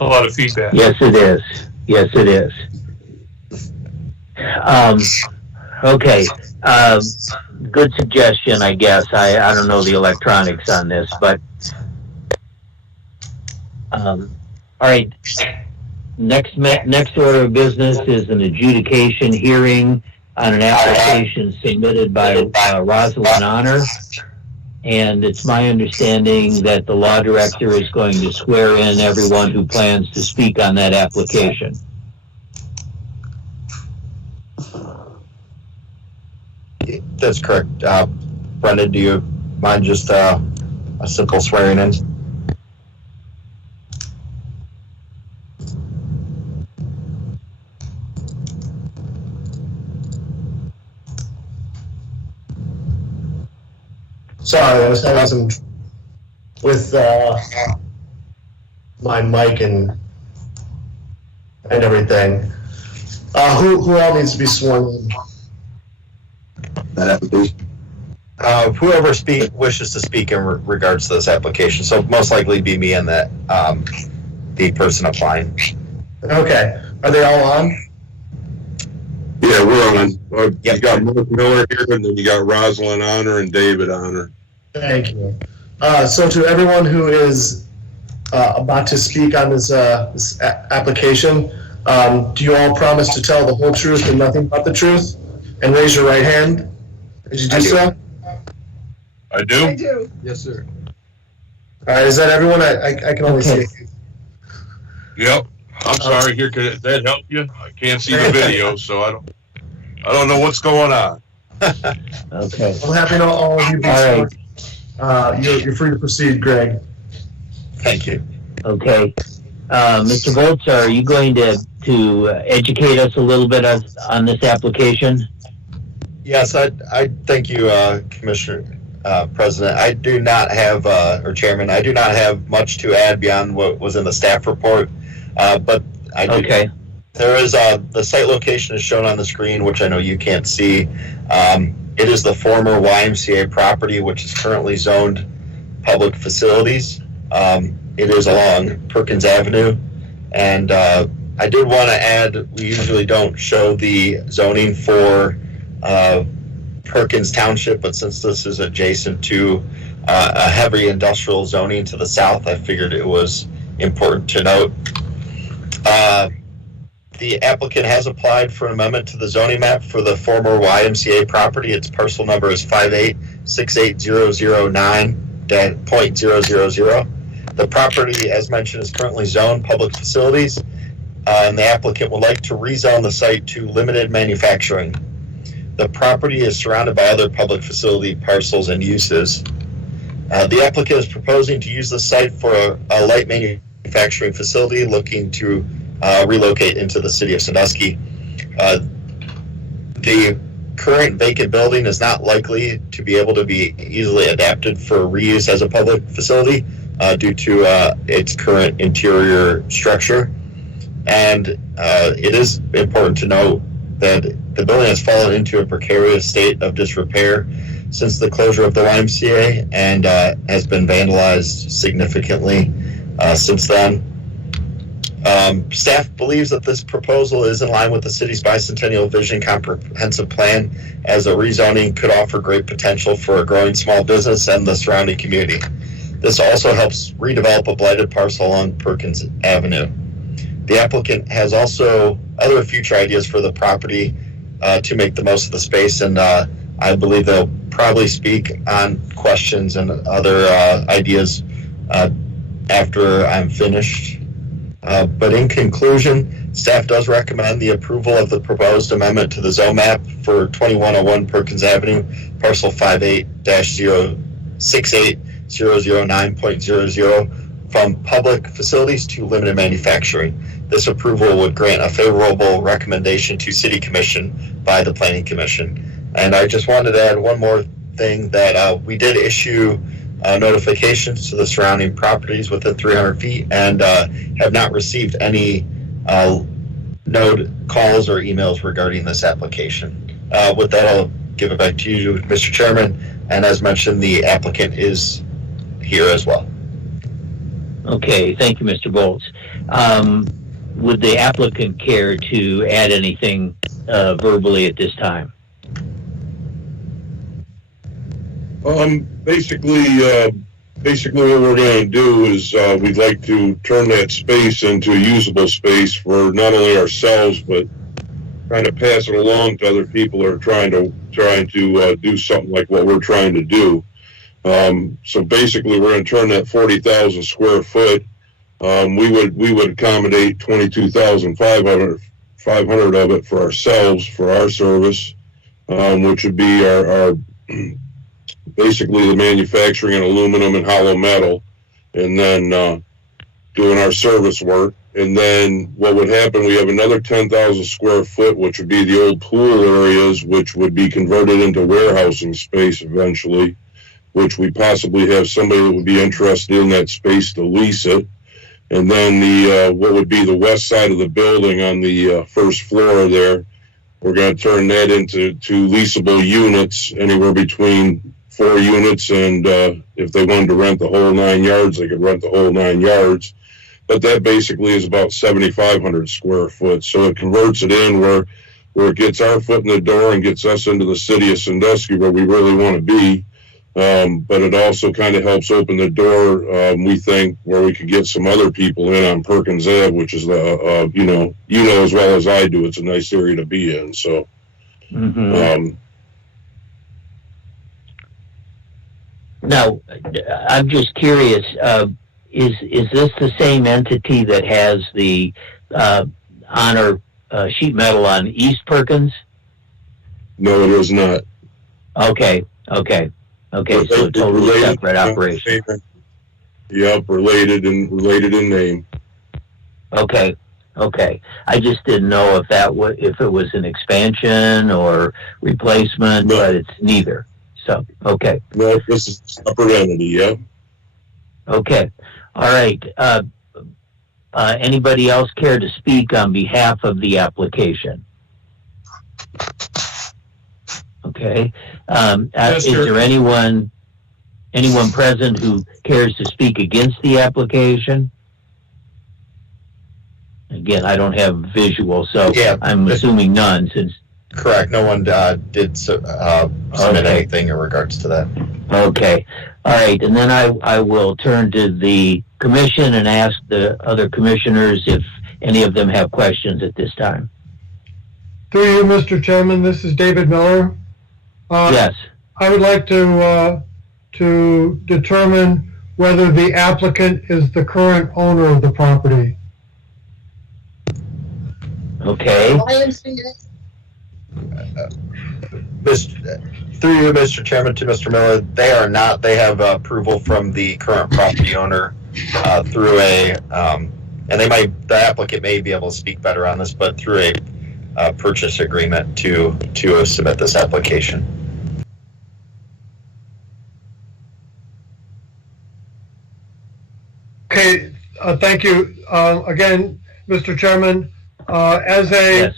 A lot of feedback. Yes, it is. Yes, it is. Okay. Good suggestion, I guess. I don't know the electronics on this, but all right. Next order of business is an adjudication hearing on an application submitted by Rosalind Honor. And it's my understanding that the law director is going to swear in everyone who plans to speak on that application. That's correct. Brendan, do you mind just a simple swearing in? Sorry, I was having some with my mic and everything. Who all needs to be sworn in? That application. Whoever wishes to speak in regards to this application, so most likely be me and that the person applying. Okay, are they all on? Yeah, we're on. Yep. You got Mark Miller here, and then you got Rosalind Honor and David Honor. Thank you. So to everyone who is about to speak on this application, do you all promise to tell the whole truth and nothing but the truth? And raise your right hand. Did you do so? I do? I do. Yes, sir. All right, is that everyone? I can only see. Yep. I'm sorry. Here, could that help you? I can't see the video, so I don't know what's going on. Okay. I'm happy to all of you be All sworn. You're free to proceed, Greg. Thank you. Okay. Mr. Volz, are you going to educate us a little bit on this application? Yes, I thank you, Commissioner President. I do not have, or Chairman, I do not have much to add beyond what was in the staff report, but I do. Okay. There is the site location is shown on the screen, which I know you can't see. It is the former YMCA property, which is currently zoned public facilities. It is along Perkins Avenue, and I did want to add, we usually don't show the zoning for Perkins Township, but since this is adjacent to a heavy industrial zoning to the south, I figured it was important to note. The applicant has applied for an amendment to the zoning map for the former YMCA property. Its parcel number is 58,68009.000. The property, as mentioned, is currently zoned public facilities, and the applicant would like to rezone the site to limited manufacturing. The property is surrounded by other public facility parcels and uses. The applicant is proposing to use the site for a light manufacturing facility, looking to relocate into the city of Sandusky. The current vacant building is not likely to be able to be easily adapted for reuse as a public facility due to its current interior structure. And it is important to note that the building has fallen into a precarious state of disrepair since the closure of the YMCA and has been vandalized significantly since then. Staff believes that this proposal is in line with the city's bicentennial vision comprehensive plan, as a rezoning could offer great potential for a growing small business and the surrounding community. This also helps redevelop a blighted parcel along Perkins Avenue. The applicant has also other future ideas for the property to make the most of the space, and I believe they'll probably speak on questions and other ideas after I'm finished. But in conclusion, staff does recommend the approval of the proposed amendment to the zomap for 2101 Perkins Avenue, parcel 58-068-009.00 from public facilities to limited manufacturing. This approval would grant a favorable recommendation to City Commission by the Planning Commission. And I just wanted to add one more thing, that we did issue notifications to the surrounding properties within 300 feet and have not received any calls or emails regarding this application. With that, I'll give it back to you, Mr. Chairman. And as mentioned, the applicant is here as well. Okay, thank you, Mr. Bolts. Would the applicant care to add anything verbally at this time? Basically what we're going to do is we'd like to turn that space into a usable space for not only ourselves, but kind of pass it along to other people who are trying to do something like what we're trying to do. So basically, we're going to turn that 40,000 square foot. We would accommodate 22,500 of it for ourselves for our service, which would be our basically the manufacturing in aluminum and hollow metal, and then doing our service work. And then what would happen, we have another 10,000 square foot, which would be the old pool areas, which would be converted into warehousing space eventually, which we possibly have somebody that would be interested in that space to lease it. And then what would be the west side of the building on the first floor there, we're going to turn that into leasable units, anywhere between 4 units, and if they wanted to rent the whole 9 yards, they could rent the whole 9 yards. But that basically is about 7,500 square foot. So it converts it in where it gets our foot in the door and gets us into the city of Sandusky where we really want to be. But it also kind of helps open the door, we think, where we could get some other people in on Perkins Ave, which is, you know as well as I do, it's a nice area to be in. So, Now, I'm just curious, is this the same entity that has the Honor sheet metal on East Perkins? No, it is not. Okay, so totally separate operation. Yep, related in name. Okay. I just didn't know if it was an expansion or replacement, No. but it's neither. So, okay. No, this is a separate entity, yeah. Okay. All right. Anybody else care to speak on behalf of the application? Okay. Is there anyone present who cares to speak against the application? Again, I don't have visual, so Yeah, I'm assuming none since... Correct. No one did submit anything in regards to that. Okay. All right. And then I will turn to the commission and ask the other commissioners if any of them have questions at this time. Through you, Mr. Chairman, this is David Miller. Yes. I would like to determine whether the applicant is the current owner of the property. Okay. Through you, Mr. Chairman, to Mr. Miller, they are not. They have approval from the current property owner through and the applicant may be able to speak better on this, but through a purchase agreement to submit this application. Okay, thank you. Again, Mr. Chairman, Yes.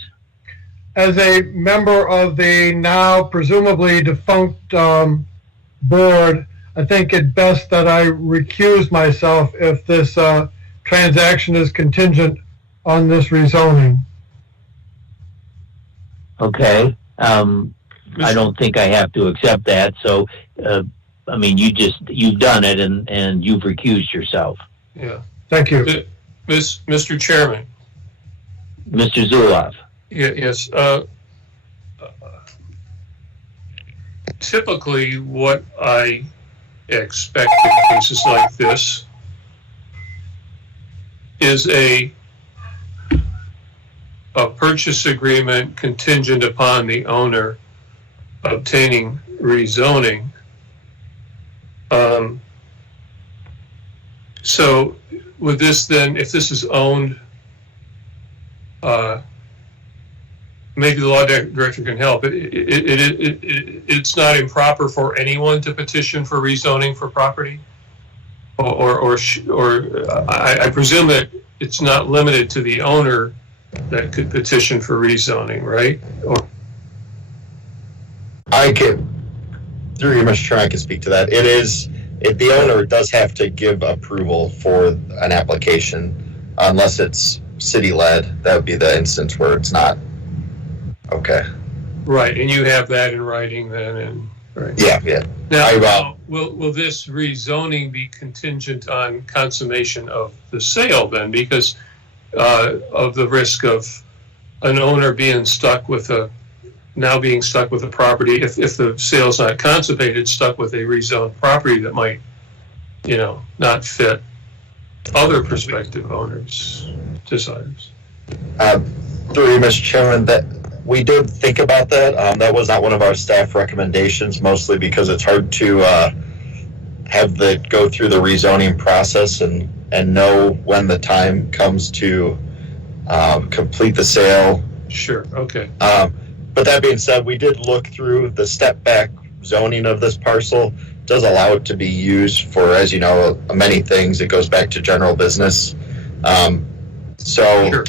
as a member of the now presumably defunct board, I think it best that I recuse myself if this transaction is contingent on this rezoning. Okay. I don't think I have to accept that. So, I mean, you've done it and you've recused yourself. Yeah. Thank you. Mr. Chairman. Mr. Zuloff. Yes. Typically, what I expect in cases like this is a purchase agreement contingent upon the owner obtaining rezoning. So with this then, if this is owned, maybe the law director can help. It's not improper for anyone to petition for rezoning for property, or I presume that it's not limited to the owner that could petition for rezoning, right? Or I could, through you, Mr. Chairman, I can speak to that. The owner does have to give approval for an application. unless it's city-led. That would be the instance where it's not. Okay. Right, and you have that in writing then, and, right. Yeah. Now, will this rezoning be contingent on consummation of the sale then, because of the risk of an owner being stuck with a property, if the sale's not consummated, stuck with a rezoned property that might, not fit other prospective owners' desires? Through you, Mr. Chairman, that we did think about that. That was not one of our staff recommendations, mostly because it's hard to go through the rezoning process and know when the time comes to complete the sale. Sure, okay. But that being said, we did look through the step back zoning of this parcel. It does allow it to be used for, as you know, many things. It goes back to general business. Sure.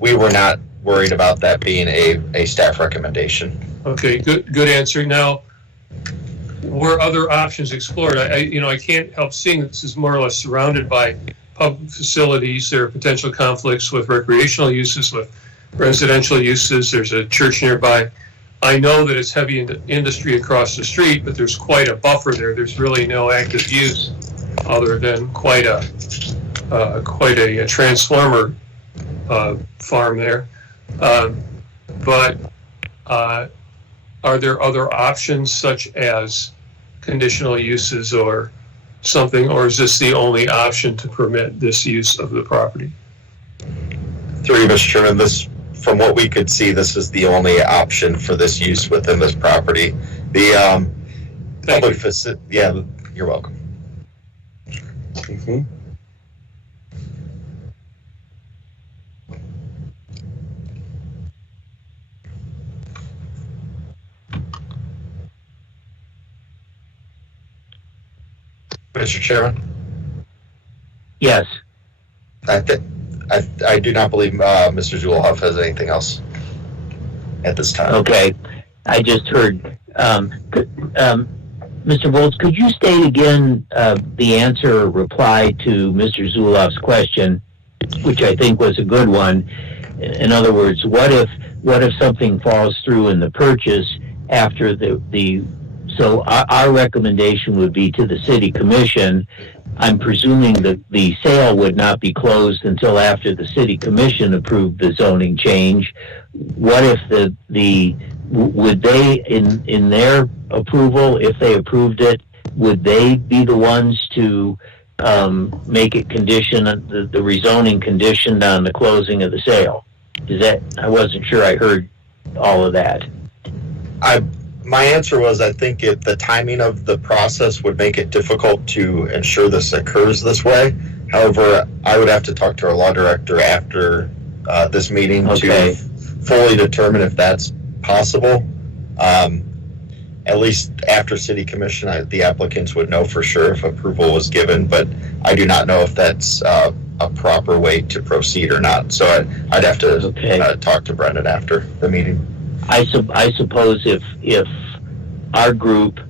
We were not worried about that being a staff recommendation. Okay, good answer. Now, were other options explored? I can't help seeing that this is more or less surrounded by public facilities. There are potential conflicts with recreational uses, with residential uses. There's a church nearby. I know that it's heavy industry across the street, but there's quite a buffer there. There's really no active use other than quite a transformer farm there. But are there other options such as conditional uses or something, or is this the only option to permit this use of the property? Through you, Mr. Chairman, from what we could see, this is the only option for this use within this property. The public facility, yeah, you're welcome. Mm-hmm. Mr. Chairman? Yes. I do not believe Mr. Zulhoff has anything else at this time. Okay. I just heard. Mr. Volz, could you state again the answer or reply to Mr. Zulhoff's question, which I think was a good one? In other words, what if something falls through in the purchase after so our recommendation would be to the city commission. I'm presuming that the sale would not be closed until after the city commission approved the zoning change. What if would they, in their approval, if they approved it, would they be the ones to make it the rezoning conditioned on the closing of the sale? I wasn't sure I heard all of that. My answer was, I think the timing of the process would make it difficult to ensure this occurs this way. However, I would have to talk to our law director after this meeting to fully determine if that's possible. At least after city commission, the applicants would know for sure if approval was given, but I do not know if that's a proper way to proceed or not. So I'd have to talk to Brendan after the meeting. I suppose if our group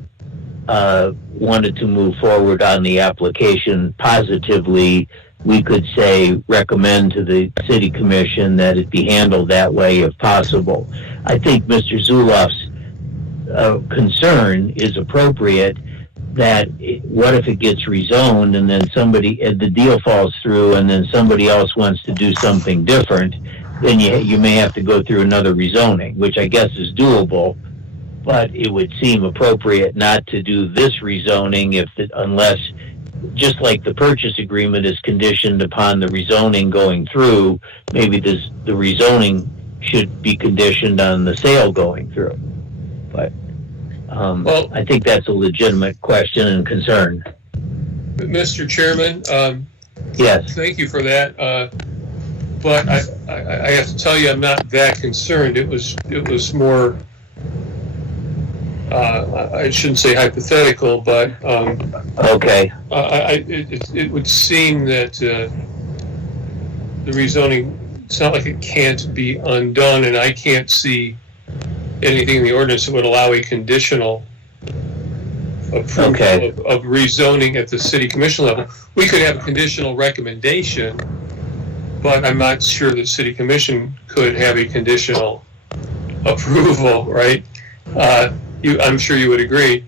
wanted to move forward on the application positively, we could recommend to the city commission that it be handled that way if possible. I think Mr. Zulhoff's concern is appropriate, that what if it gets rezoned and then the deal falls through and then somebody else wants to do something different, then you may have to go through another rezoning, which I guess is doable, but it would seem appropriate not to do this rezoning unless, just like the purchase agreement is conditioned upon the rezoning going through, maybe the rezoning should be conditioned on the sale going through. But I think that's a legitimate question and concern. Mr. Chairman, yes. Thank you for that. But I have to tell you, I'm not that concerned. It was more, I shouldn't say hypothetical, but okay. It would seem that the rezoning, it's not like it can't be undone, and I can't see anything in the ordinance that would allow a conditional approval Okay. of rezoning at the city commission level. We could have a conditional recommendation, but I'm not sure the city commission could have a conditional approval, right? I'm sure you would agree.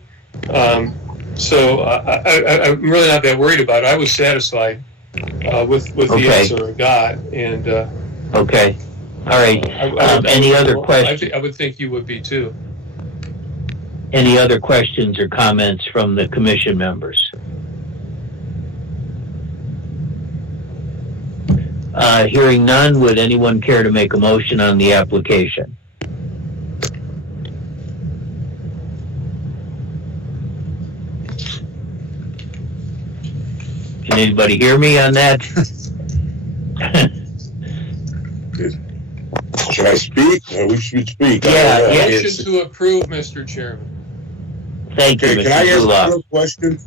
So I'm really not that worried about it. I was satisfied with the Okay. answer I got, and Okay. All right. Any other questions? I would think you would be too. Any other questions or comments from the commission members? Hearing none, would anyone care to make a motion on the application? Can anybody hear me on that? Should I speak? We should speak. Yeah, yeah. Motion to approve, Mr. Chairman. Thank you, Okay, can Mr. I ask a Zuloff. quick question?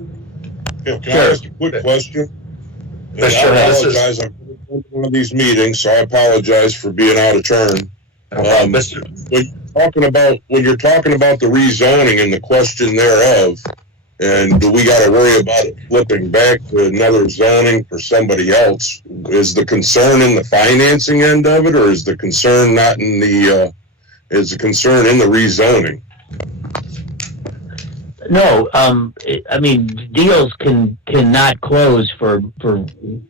Yeah, can I Sure. ask a quick question? And I Sure, this is- apologize, I'm in one of these meetings, so I apologize for being out of turn. Mr. When you're talking about the rezoning and the question thereof, and do we gotta worry about it flipping back to another zoning for somebody else? Is the concern in the financing end of it, or is the concern not in the, is the concern in the rezoning? No, I mean, deals cannot close for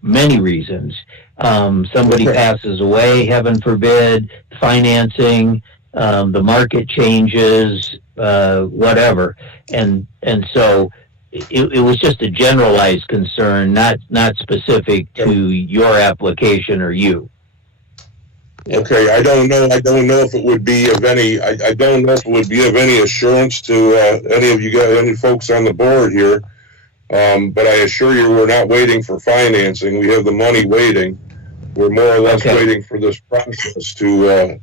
many reasons. Somebody passes away, heaven forbid, financing, the market changes, whatever. And so it was just a generalized concern, not specific to your application or you. Okay, I don't know if it would be of any, I don't know if it would be of any assurance to, any of you guys, any folks on the board here. But I assure you, we're not waiting for financing. We have the money waiting. We're more or less Okay. waiting for this process to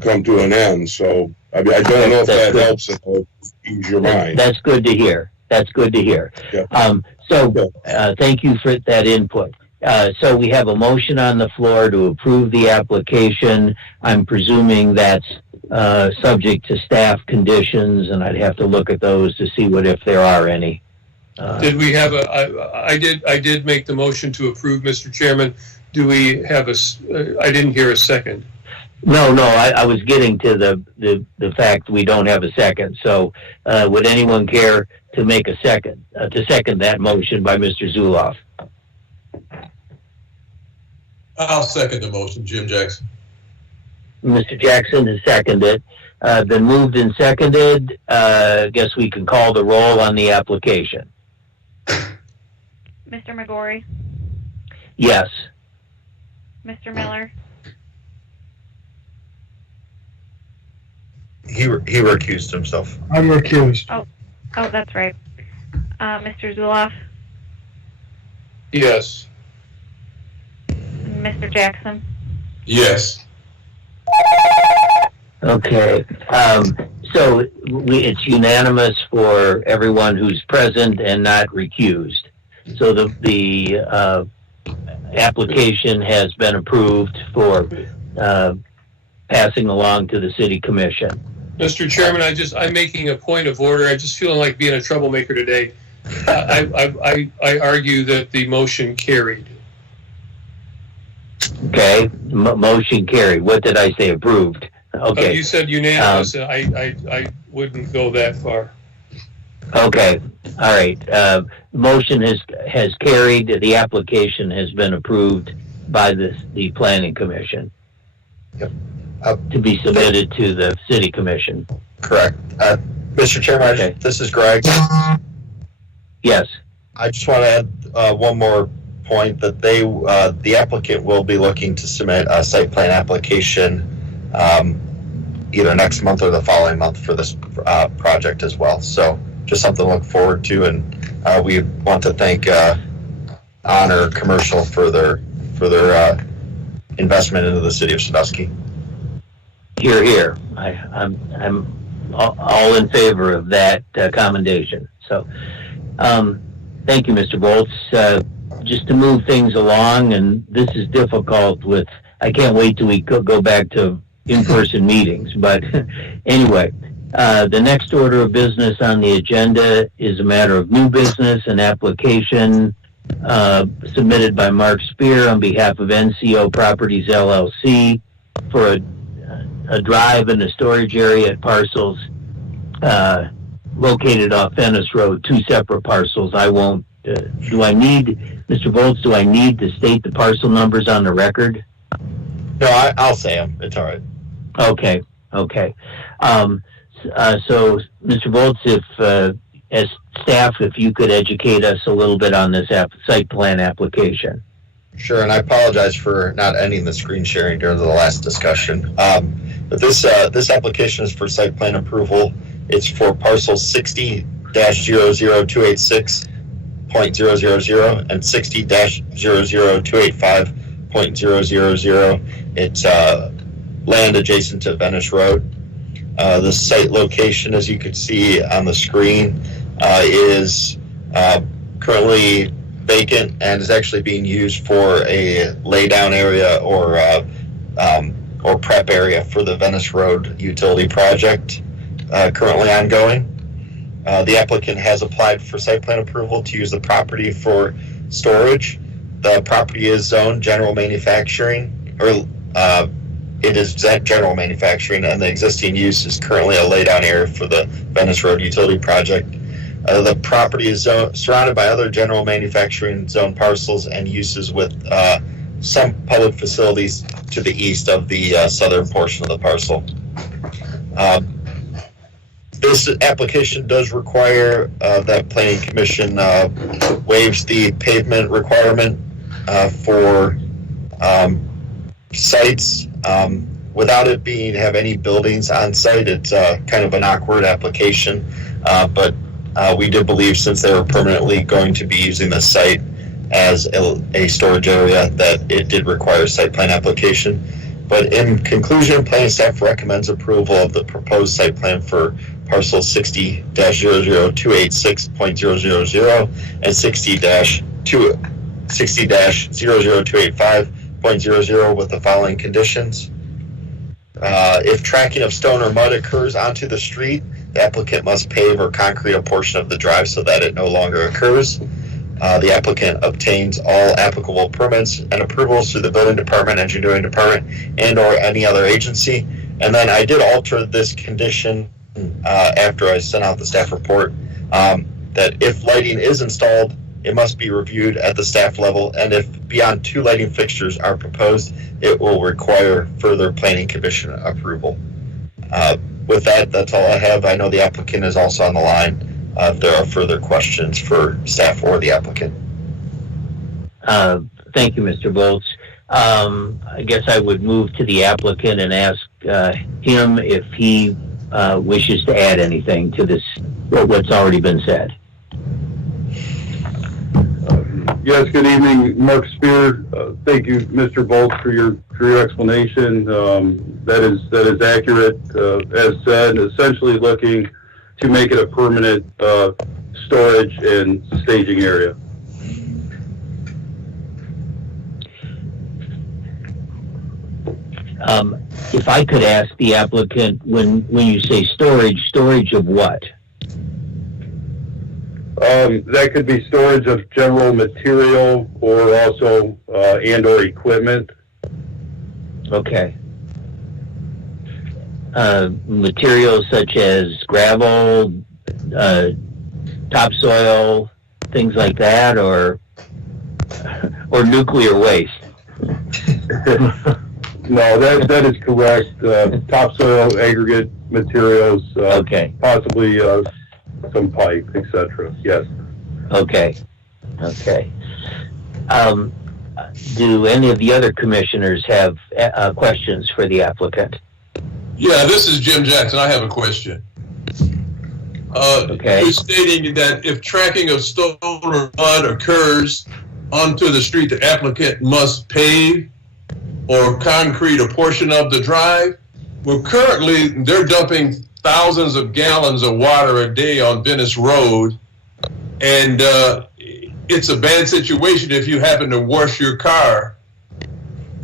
come to an end. So, I mean, I don't know if That's that good. helps ease your mind. That's good to hear. That's good to hear. Yeah. Thank you for that input. So we have a motion on the floor to approve the application. I'm presuming that's subject to staff conditions, and I'd have to look at those to see if there are any. Did we have I did make the motion to approve, Mr. Chairman. Do we have I didn't hear a second. No, I was getting to the fact we don't have a second. So would anyone care to make a second, to second that motion by Mr. Zuloff? I'll second the motion, Jim Jackson. Mr. Jackson has seconded. Been moved and seconded. Guess we can call the roll on the application. Mr. McGorry, Yes. Mr. Miller, He recused himself. I'm recused. oh, that's right. Mr. Zuloff, Yes. Mr. Jackson. Yes. Okay. So it's unanimous for everyone who's present and not recused. So the application has been approved for passing along to the city commission. Mr. Chairman, I'm making a point of order. I'm just feeling like being a troublemaker today. I argue that the motion carried. Okay. Motion carried. What did I say? Approved. Okay. You said unanimous. I wouldn't go that far. Okay. All right. Motion has carried. The application has been approved by the planning commission. Yep. To be submitted to the city commission. Correct. Mr. Chairman, Okay. this is Greg. Yes. I just want to add one more point that the applicant will be looking to submit a site plan application either next month or the following month for this project as well. So just something to look forward to, and we want to thank Honor Commercial for their investment into the city of Sandusky. Here, here. I'm all in favor of that commendation. So, thank you, Mr. Bolts. Just to move things along, and this is difficult I can't wait till we go back to in-person meetings. But anyway, The next order of business on the agenda is a matter of new business, an application submitted by Mark Spear on behalf of NCO Properties LLC for a drive and a storage area at parcels located off Venice Road, two separate parcels. I won't, Mr. Volz, do I need to state the parcel numbers on the record? No, I'll say them. It's all right. Okay. So, Mr. Volz, if, as staff, if you could educate us a little bit on this site plan application. Sure, and I apologize for not ending the screen sharing during the last discussion. But this application is for site plan approval. It's for parcel 60-00286.000 and 60-00285.000. It's land adjacent to Venice Road. The site location, as you can see on the screen, is currently vacant and is actually being used for a laydown area or prep area for the Venice Road utility project currently ongoing. The applicant has applied for site plan approval to use the property for storage. The property is zoned general manufacturing, or it is general manufacturing, and the existing use is currently a laydown area for the Venice Road utility project. The property is surrounded by other general manufacturing zone parcels and uses with some public facilities to the east of the southern portion of the parcel. This application does require that Planning Commission waives the pavement requirement for sites. Without it have any buildings on site, it's kind of an awkward application, but we did believe, since they were permanently going to be using the site as a storage area, that it did require site plan application. But in conclusion, planning staff recommends approval of the proposed site plan for parcel 60-00286.000 and 60-00285.00 with the following conditions. If tracking of stone or mud occurs onto the street, the applicant must pave or concrete a portion of the drive so that it no longer occurs. The applicant obtains all applicable permits and approvals through the building department, engineering department, and or any other agency. And then I did alter this condition after I sent out the staff report, that if lighting is installed, it must be reviewed at the staff level, and if beyond 2 lighting fixtures are proposed, it will require further planning commission approval. With that, that's all I have. I know the applicant is also on the line if there are further questions for staff or the applicant. Thank you, Mr. Volz. I guess I would move to the applicant and ask him if he wishes to add anything to this, what's already been said. Yes, good evening, Mark Spear. Thank you, Mr. Volz, for your explanation. That is accurate. As said, essentially looking to make it a permanent storage and staging area. If I could ask the applicant, when you say storage of what? That could be storage of general material or also and or equipment. Okay. Materials such as gravel, topsoil, things like that, or nuclear waste? No, that is correct. Topsoil, aggregate materials, Okay. possibly some pipe, etc. Yes. Okay. Do any of the other commissioners have questions for the applicant? Yeah, this is Jim Jackson. I have a question. Okay. You're stating that if tracking of stone or mud occurs onto the street, the applicant must pave or concrete a portion of the drive. Well, currently, they're dumping thousands of gallons of water a day on Venice Road, and it's a bad situation if you happen to wash your car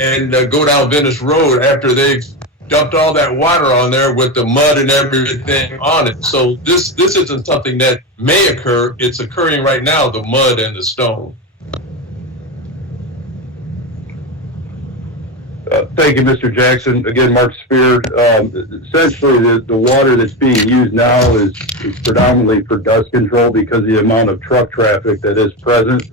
and go down Venice Road after they've dumped all that water on there with the mud and everything on it. So this isn't something that may occur. It's occurring right now, the mud and the stone. Thank you, Mr. Jackson. Again, Mark Spear. Essentially, the water that's being used now is predominantly for dust control because of the amount of truck traffic that is present.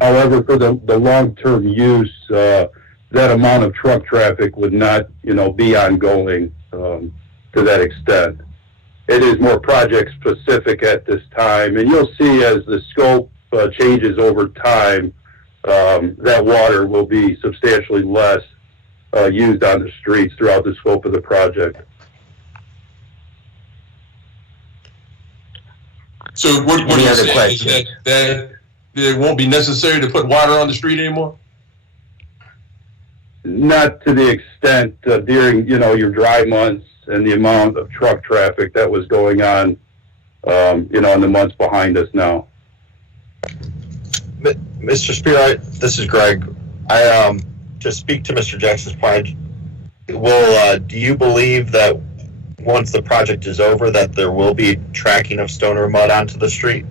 However, for the long-term use, that amount of truck traffic would not, be ongoing to that extent. It is more project specific at this time, and you'll see as the scope changes over time, that water will be substantially less used on the streets throughout the scope of the project. So what Any you're other saying is questions? that it won't be necessary to put water on the street anymore? Not to the extent during, your dry months and the amount of truck traffic that was going on, in the months behind us now. Mr. Spear, this is Greg. To speak to Mr. Jackson's point, do you believe that once the project is over that there will be tracking of stone or mud onto the street?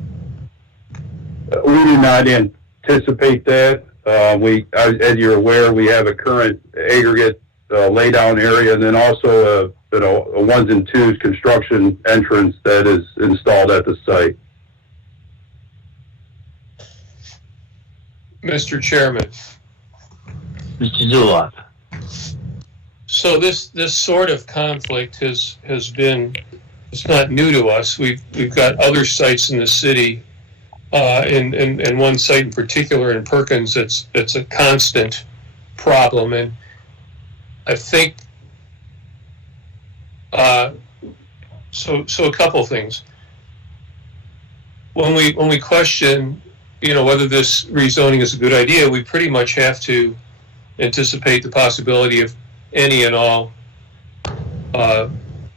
We do not anticipate that. As you're aware, we have a current aggregate laydown area, and then also a ones and twos construction entrance that is installed at the site. Mr. Chairman. Mr. Zuloff. So this sort of conflict has been, it's not new to us. We've got other sites in the city, and one site in particular in Perkins it's a constant problem. And I think so a couple things. When we question, whether this rezoning is a good idea, we pretty much have to anticipate the possibility of any and all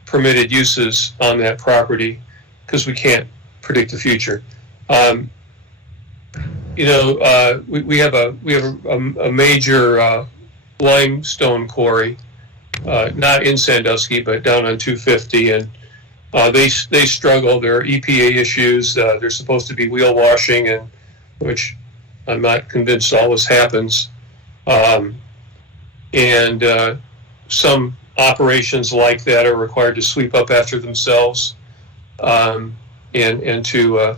permitted uses on that property because we can't predict the future. We have a major limestone quarry, not in Sandusky, but down on 250, and they struggle. There are EPA issues. There's supposed to be wheel washing, and which I'm not convinced always happens. And some operations like that are required to sweep up after themselves, and to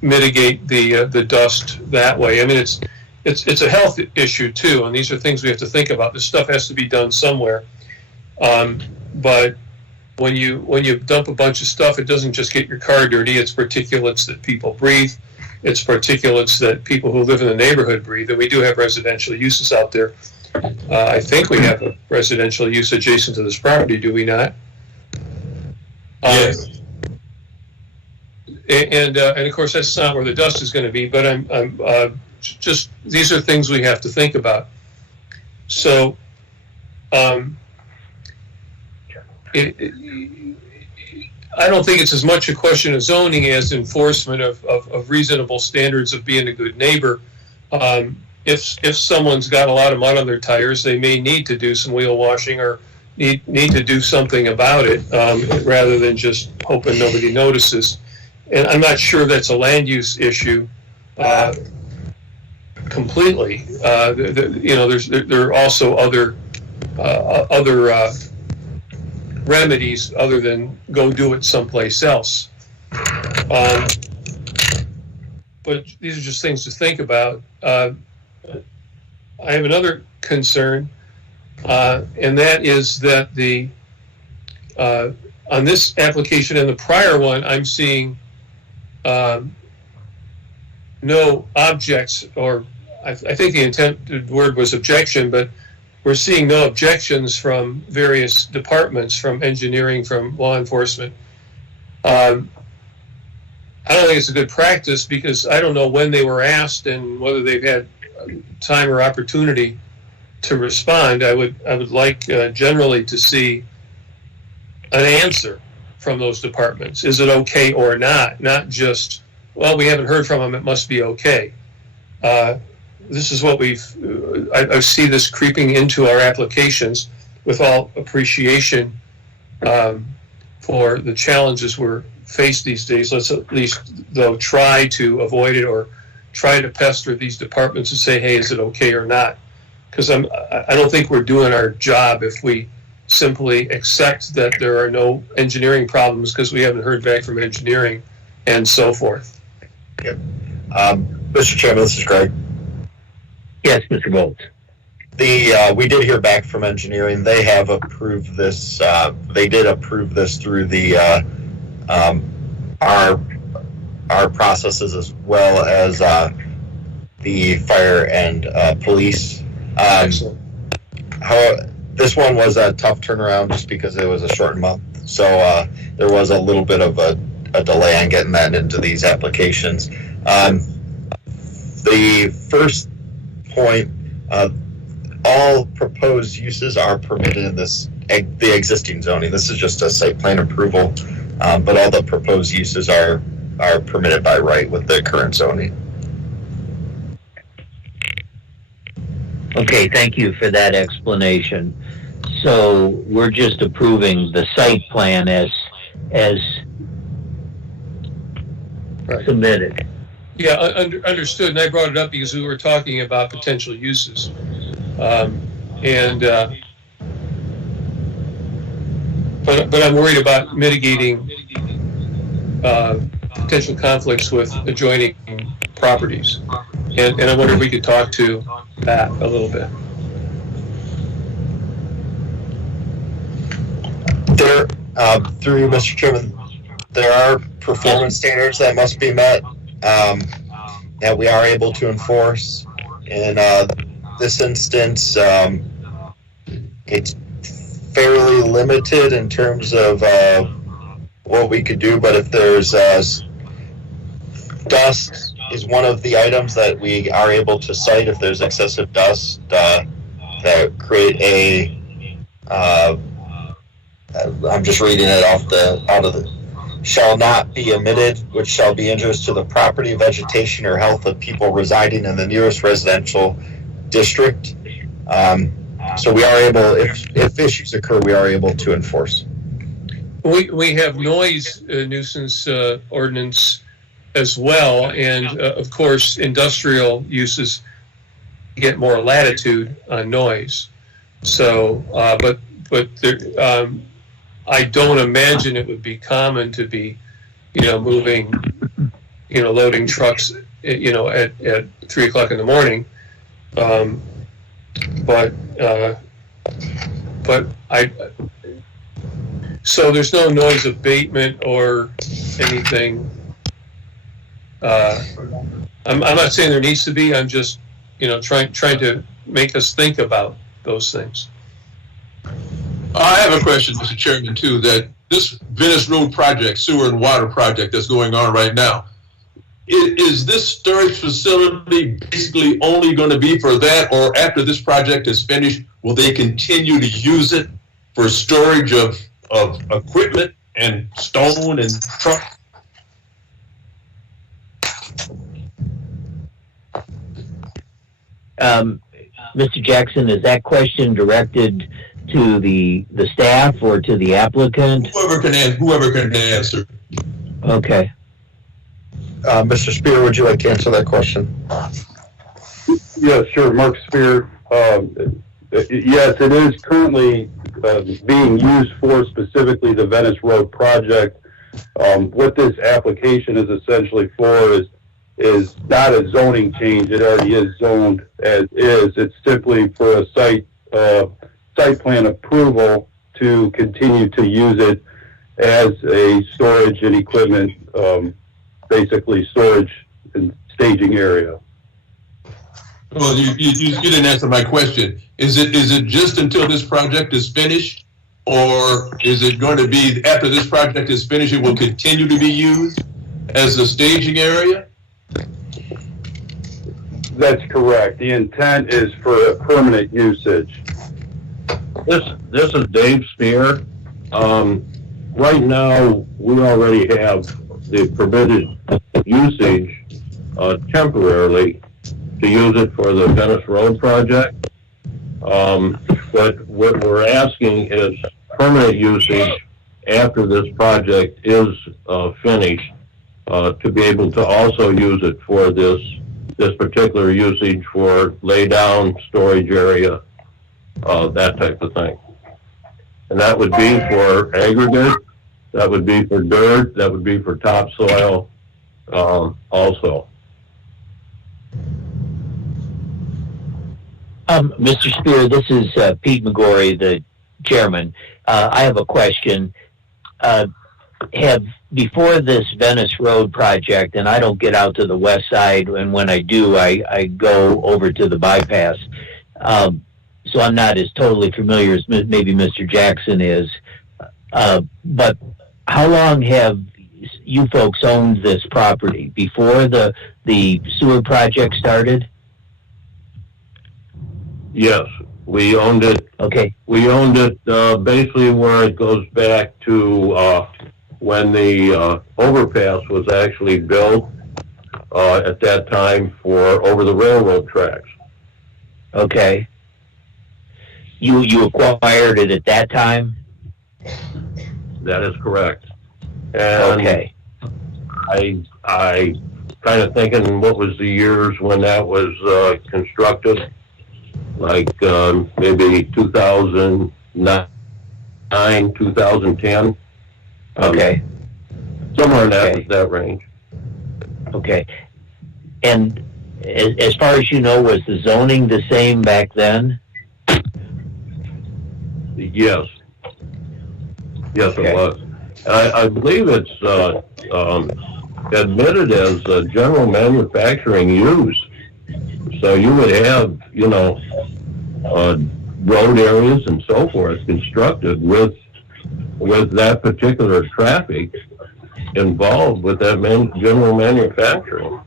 mitigate the dust that way. I mean, it's a health issue too, and these are things we have to think about. This stuff has to be done somewhere. But when you dump a bunch of stuff, it doesn't just get your car dirty. It's particulates that people breathe. It's particulates that people who live in the neighborhood breathe. And we do have residential uses out there. I think we have a residential use adjacent to this property, do we not? Yes. And of course, that's not where the dust is going to be. But I'm just these are things we have to think about. So, I don't think it's as much a question of zoning as enforcement of reasonable standards of being a good neighbor. If someone's got a lot of mud on their tires, they may need to do some wheel washing or need to do something about it, rather than just hoping nobody notices. And I'm not sure that's a land use issue completely. There are also other remedies other than go do it someplace else. But these are just things to think about. I have another concern, and that is that on this application and the prior one, I'm seeing no objects, or I think the intended word was objection, but we're seeing no objections from various departments, from engineering, from law enforcement. I don't think it's a good practice because I don't know when they were asked and whether they've had time or opportunity to respond. I would like generally to see an answer from those departments. Is it okay or not? Not just, well, we haven't heard from them, it must be okay. This is what I see this creeping into our applications. with all appreciation for the challenges we're faced these days, let's at least, though, try to avoid it or try to pester these departments and say, hey, is it okay or not? Because I don't think we're doing our job if we simply accept that there are no engineering problems because we haven't heard back from engineering and so forth. Yep. Mr. Chairman, this is Greg. Yes, Mr. Bolts. We did hear back from engineering. They have approved this. They did approve this through the our processes as well as the fire and police. Excellent. This one was a tough turnaround just because it was a short month. So there was a little bit of a delay on getting that into these applications. The first point, all proposed uses are permitted in the existing zoning. This is just a site plan approval, but all the proposed uses are permitted by right with the current zoning. Okay, thank you for that explanation. So we're just approving the site plan as Right. submitted. Yeah, understood. And I brought it up because we were talking about potential uses. But I'm worried about mitigating potential conflicts with adjoining properties. And I wonder if we could talk to that a little bit. There, through you, Mr. Chairman, there are performance standards that must be met that we are able to enforce. In this instance, it's fairly limited in terms of what we could do, but if there's dust is one of the items that we are able to cite if there's excessive dust that create a I'm just reading it out of the shall not be emitted, which shall be injurious to the property, vegetation, or health of people residing in the nearest residential district. So we are able, if issues occur, we are able to enforce. We have noise nuisance ordinance as well, and of course, industrial uses get more latitude on noise. So, but there, I don't imagine it would be common to be, moving, loading trucks, at 3 o'clock in the morning. So there's no noise abatement or anything. I'm not saying there needs to be. I'm just, trying to make us think about those things. I have a question, Mr. Chairman, too, that this Venice Road project, sewer and water project that's going on right now, is this storage facility basically only going to be for that, or after this project is finished, will they continue to use it for storage of equipment and stone and truck? Mr. Jackson, is that question directed to the staff or to the applicant? Whoever can answer. Okay. Mr. Spear, would you like to answer that question? Yeah, sure. Mark Spear. Yes, it is currently being used for specifically the Venice Road project. What this application is essentially for is not a zoning change. It already is zoned as is. It's simply for a site plan approval to continue to use it as a storage and equipment, basically storage and staging area. Well, you didn't answer my question. Is it just until this project is finished, or is it going to be after this project is finished, it will continue to be used as a staging area? That's correct. The intent is for permanent usage. This is Dave Spear. Right now, we already have the permitted usage temporarily to use it for the Venice Road project. But what we're asking is permanent usage after this project is finished, to be able to also use it for this particular usage for lay down, storage area, that type of thing. And that would be for aggregate, that would be for dirt, that would be for topsoil, also. Mr. Spear, this is Pete McGorry, the chairman. I have a question. Before this Venice Road project, and I don't get out to the west side, and when I do, I go over to the bypass. So I'm not as totally familiar as maybe Mr. Jackson is. But how long have you folks owned this property? Before the sewer project started? Yes, we owned it. Okay. We owned it basically where it goes back to when the overpass was actually built at that time for over the railroad tracks. Okay. You acquired it at that time? That is correct. And Okay. I kind of thinking what was the years when that was constructed, like maybe 2009, 2010. Okay. Somewhere in Okay. that range. Okay. And as far as you know, was the zoning the same back then? Yes. Yes, Okay. it was. I believe it's admitted as a general manufacturing use. So you would have, road areas and so forth constructed with that particular traffic involved with that general manufacturing.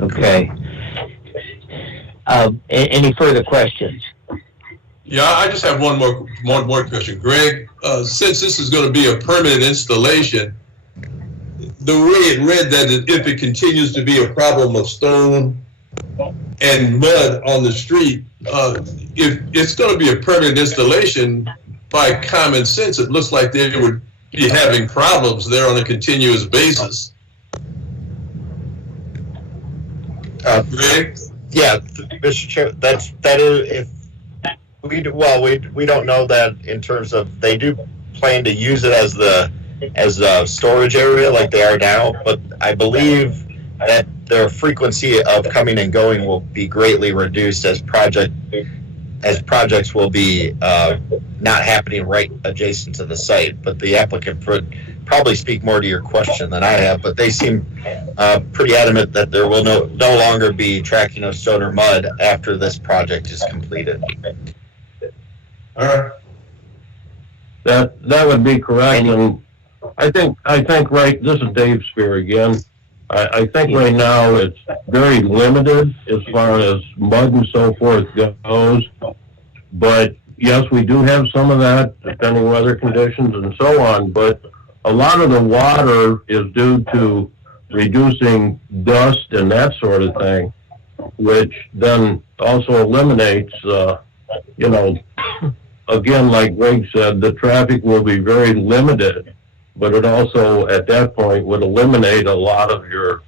Okay. Any further questions? Yeah, I just have one more question. Greg, since this is going to be a permanent installation, the way it read that if it continues to be a problem of stone and mud on the street, if it's going to be a permanent installation, by common sense, it looks like they would be having problems there on a continuous basis. Greg? Yeah, Mr. Chair, that is if we don't know that in terms of they do plan to use it as a storage area like they are now, but I believe that their frequency of coming and going will be greatly reduced as projects will be not happening right adjacent to the site. But the applicant would probably speak more to your question than I have, but they seem pretty adamant that there will no longer be tracking of stone or mud after this project is completed. All right. That would be correct. And I think right, this is Dave Spear again. I think right now it's very limited as far as mud and so forth goes. But yes, we do have some of that depending weather conditions and so on. But a lot of the water is due to reducing dust and that sort of thing, which then also eliminates, again, like Greg said, the traffic will be very limited. But it also, at that point, would eliminate a lot of your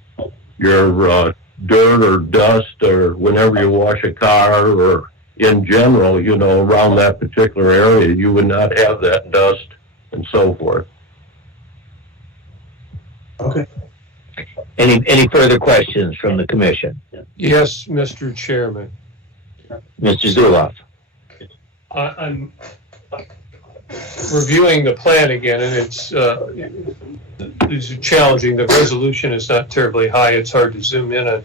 dirt or dust or whenever you wash a car or in general, around that particular area, you would not have that dust and so forth. Okay. Any further questions from the commission? Yes, Mr. Chairman. Mr. Zuloff? I'm reviewing the plan again, and it's challenging. The resolution is not terribly high. It's hard to zoom in on.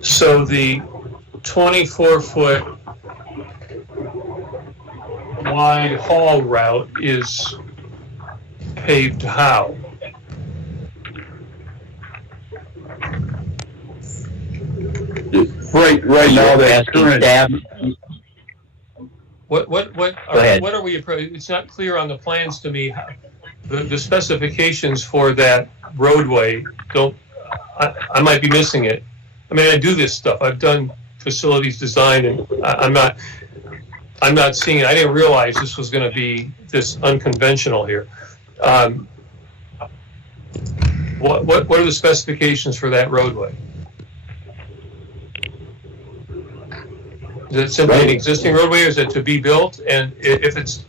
So the 24-foot wide haul route is paved how? Right now, that's Asking current. staff? What ahead. are we, it's not clear on the plans to me, the specifications for that roadway I might be missing it. I mean, I do this stuff. I've done facilities design, and I'm not seeing it. I didn't realize this was going to be this unconventional here. What are the specifications for that roadway? Is it simply an existing roadway, or is it to be built? And if it's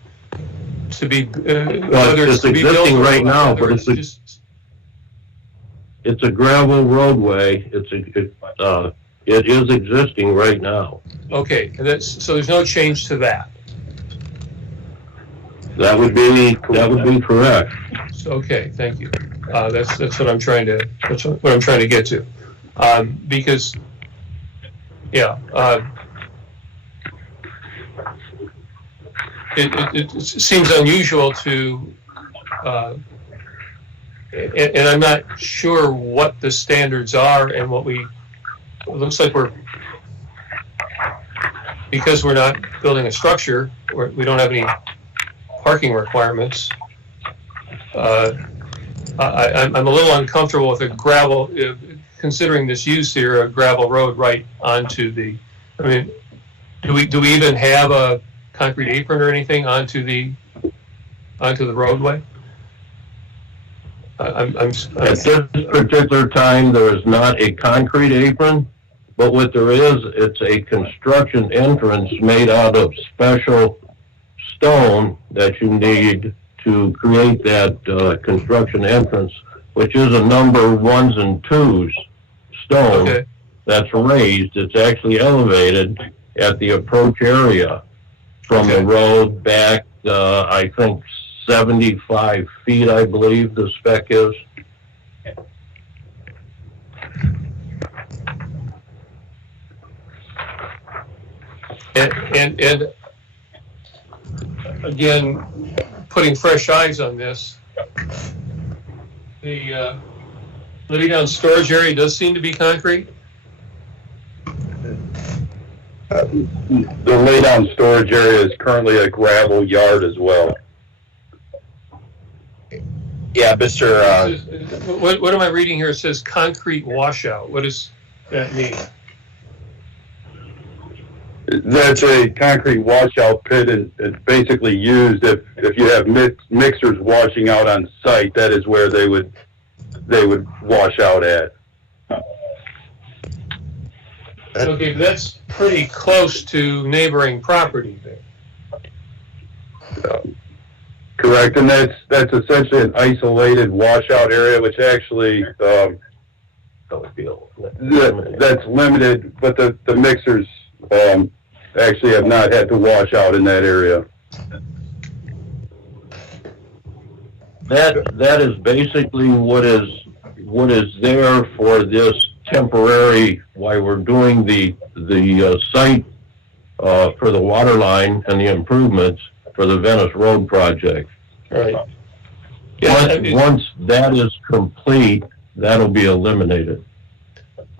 to be, whether it's to be built existing or right now, whether but it's a gravel roadway. It is existing right now. okay, and so there's no change to that. That would be correct. Okay, thank you. That's what I'm trying to get to, because it seems unusual to, and I'm not sure what the standards are and what it looks like because we're not building a structure, we don't have any parking requirements. I'm a little uncomfortable with a gravel, considering this use here, a gravel road right onto the, I mean, do we even have a concrete apron or anything onto the roadway? At this particular time, there is not a concrete apron, but what there is, it's a construction entrance made out of special stone that you need to create that construction entrance, which is a number 1s and 2s stone. Okay. That's raised. It's actually elevated at the approach area from the road back, I think, 75 feet, I believe the spec is. And again, putting fresh eyes on this, the living down storage area does seem to be concrete. The laydown storage area is currently a gravel yard as well. Yeah, Mr. What am I reading here? It says concrete washout. What does that mean? That's a concrete washout pit, and it's basically used if you have mixers washing out on site. That is where they would wash out at. Okay, but that's pretty close to neighboring property there. Correct, and that's essentially an isolated washout area, which actually that's limited, but the mixers actually have not had to wash out in that area. That is basically what is there for this temporary, why we're doing the site for the water line and the improvements for the Venice Road project. Right. Yeah, Once that is complete, that'll be eliminated.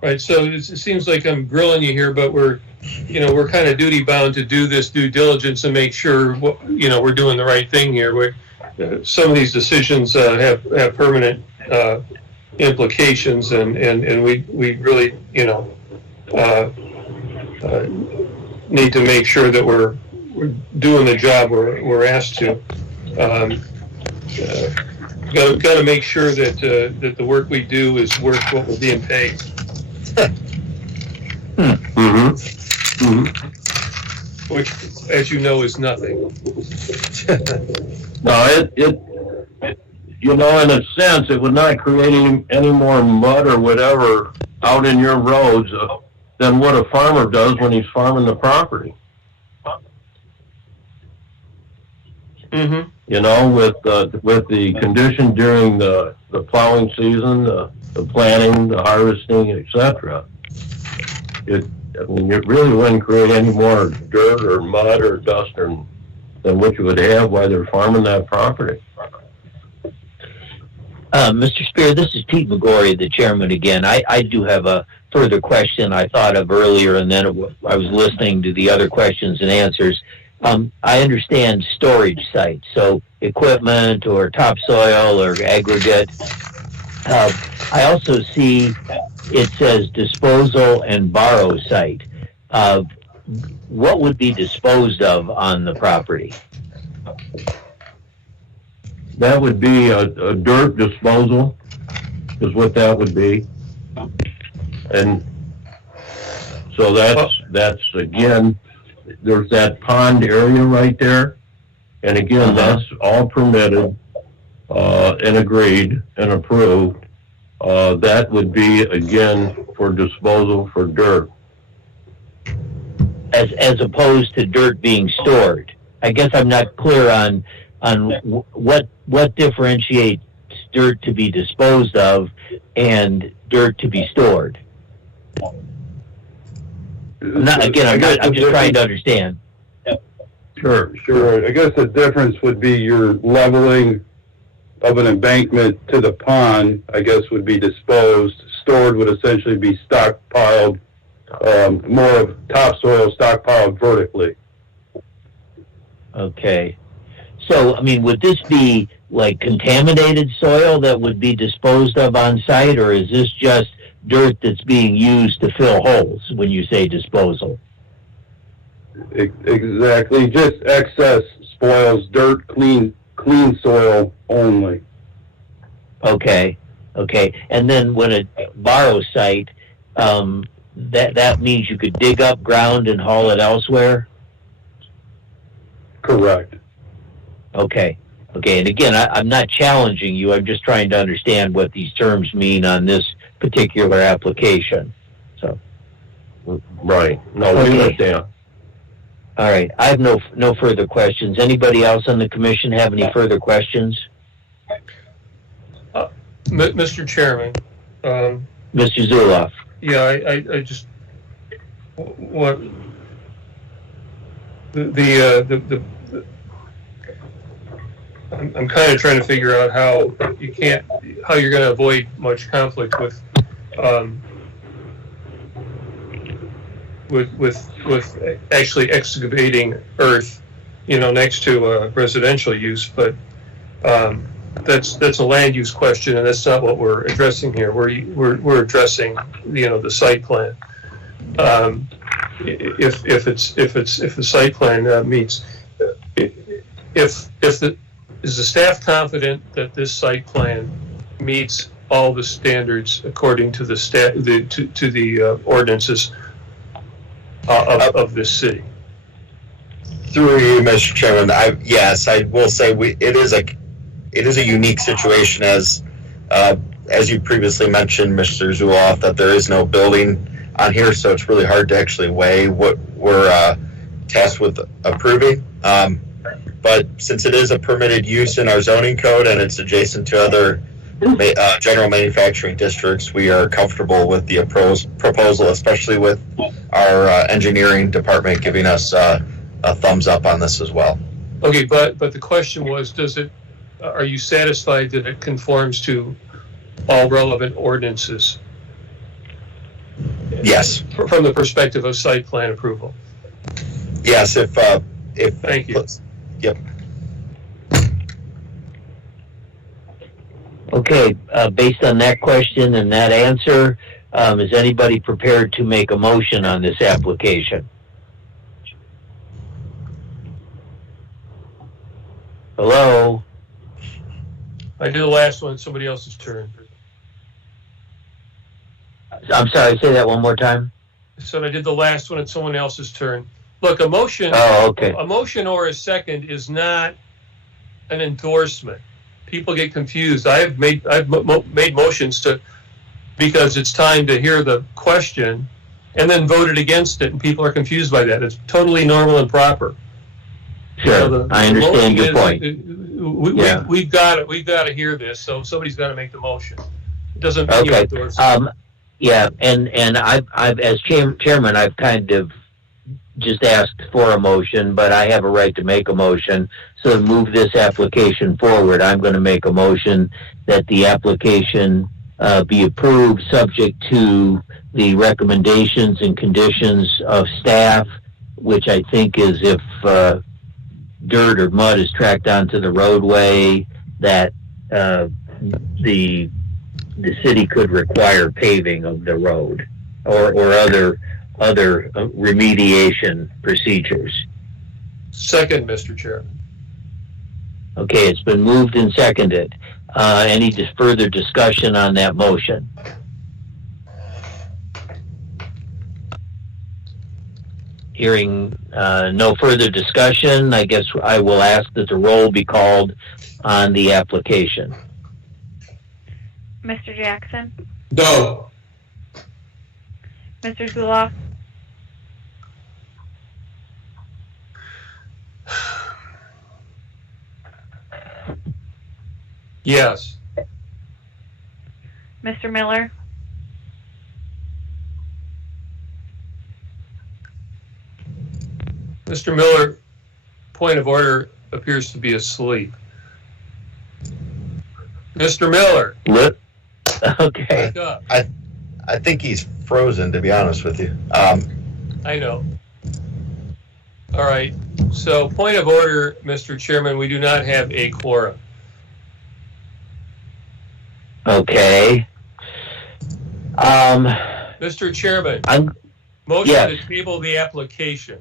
Right. So it seems like I'm grilling you here, but we're kind of duty bound to do this due diligence and make sure we're doing the right thing here. Some of these decisions have permanent implications, and we really need to make sure that we're doing the job we're asked to. Got to make sure that the work we do is worth what we're being paid. Which, as you know, is nothing. No, it in a sense, it would not create any more mud or whatever out in your roads than what a farmer does when he's farming the property. Mm-hmm. With the condition during the plowing season, the planting, the harvesting, etc. It really wouldn't create any more dirt or mud or dust than what you would have while they're farming that property. Mr. Spear, this is Pete McGorry, the chairman again. I do have a further question I thought of earlier, and then I was listening to the other questions and answers. I understand storage sites, so equipment or topsoil or aggregate. I also see it says disposal and borrow site. what would be disposed of on the property? That would be a dirt disposal, is what that would be. And so that's again, there's that pond area right there. And again, that's all permitted, and agreed and approved. That would be, again, for disposal for dirt. As opposed to dirt being stored. I guess I'm not clear on what differentiates dirt to be disposed of and dirt to be stored. I'm just trying to understand. Sure. I guess the difference would be your leveling of an embankment to the pond, I guess, would be disposed. Stored would essentially be stockpiled, more of topsoil stockpiled vertically. Okay. So, I mean, would this be like contaminated soil that would be disposed of on site, or is this just dirt that's being used to fill holes when you say disposal? Exactly. Just excess spoils, dirt, clean soil only. Okay. And then when a borrow site, that means you could dig up ground and haul it elsewhere? Correct. Okay. And again, I'm not challenging you. I'm just trying to understand what these terms mean on this particular application. So. Right. No, we understand. All right. I have no further questions. Anybody else on the commission have any further questions? Mr. Chairman. Mr. Zuloff. Yeah, I just what I'm kind of trying to figure out how you're going to avoid much conflict with actually excavating earth, next to residential use, but that's a land use question, and that's not what we're addressing here. We're addressing the site plan. If the site plan meets, is the staff confident that this site plan meets all the standards according to the ordinances of this city? Through you, Mr. Chairman, I will say it is a unique situation as you previously mentioned, Mr. Zuloff, that there is no building on here, so it's really hard to actually weigh what we're tasked with approving. But since it is a permitted use in our zoning code and it's adjacent to other general manufacturing districts, we are comfortable with the proposal, especially with our engineering department giving us a thumbs up on this as well. Okay, but the question was, are you satisfied that it conforms to all relevant ordinances? Yes. From the perspective of site plan approval? Yes, if thank you. Yep. Okay, based on that question and that answer, is anybody prepared to make a motion on this application? Hello? I did the last one, somebody else's turn. I'm sorry, say that one more time. So I did the last one, it's someone else's turn. Look, a motion, a motion or a second is not an endorsement. People get confused. I've made motions because it's time to hear the question and then voted against it, and people are confused by that. It's totally normal and proper. Sure, I understand your point. We've got to hear this, so somebody's got to make the motion. It doesn't mean you endorse it. Yeah, and I've as chairman, I've kind of just asked for a motion, but I have a right to make a motion. So to move this application forward, I'm going to make a motion that the application be approved subject to the recommendations and conditions of staff, which I think is if dirt or mud is tracked onto the roadway, that the city could require paving of the road or other other remediation procedures. Second, Mr. Chairman. Okay, it's been moved and seconded. Any further discussion on that motion? Hearing no further discussion, I guess I will ask that the roll be called on the application. Mr. Jackson, No. Mr. Zuloff, Yes. Mr. Miller, Mr. Miller, point of order, appears to be asleep. Mr. Miller, Okay. wake up. I think he's frozen, to be honest with you. I know. All right. So, point of order, Mr. Chairman, we do not have a quorum. Okay. Mr. Chairman, motion yes. to table the application.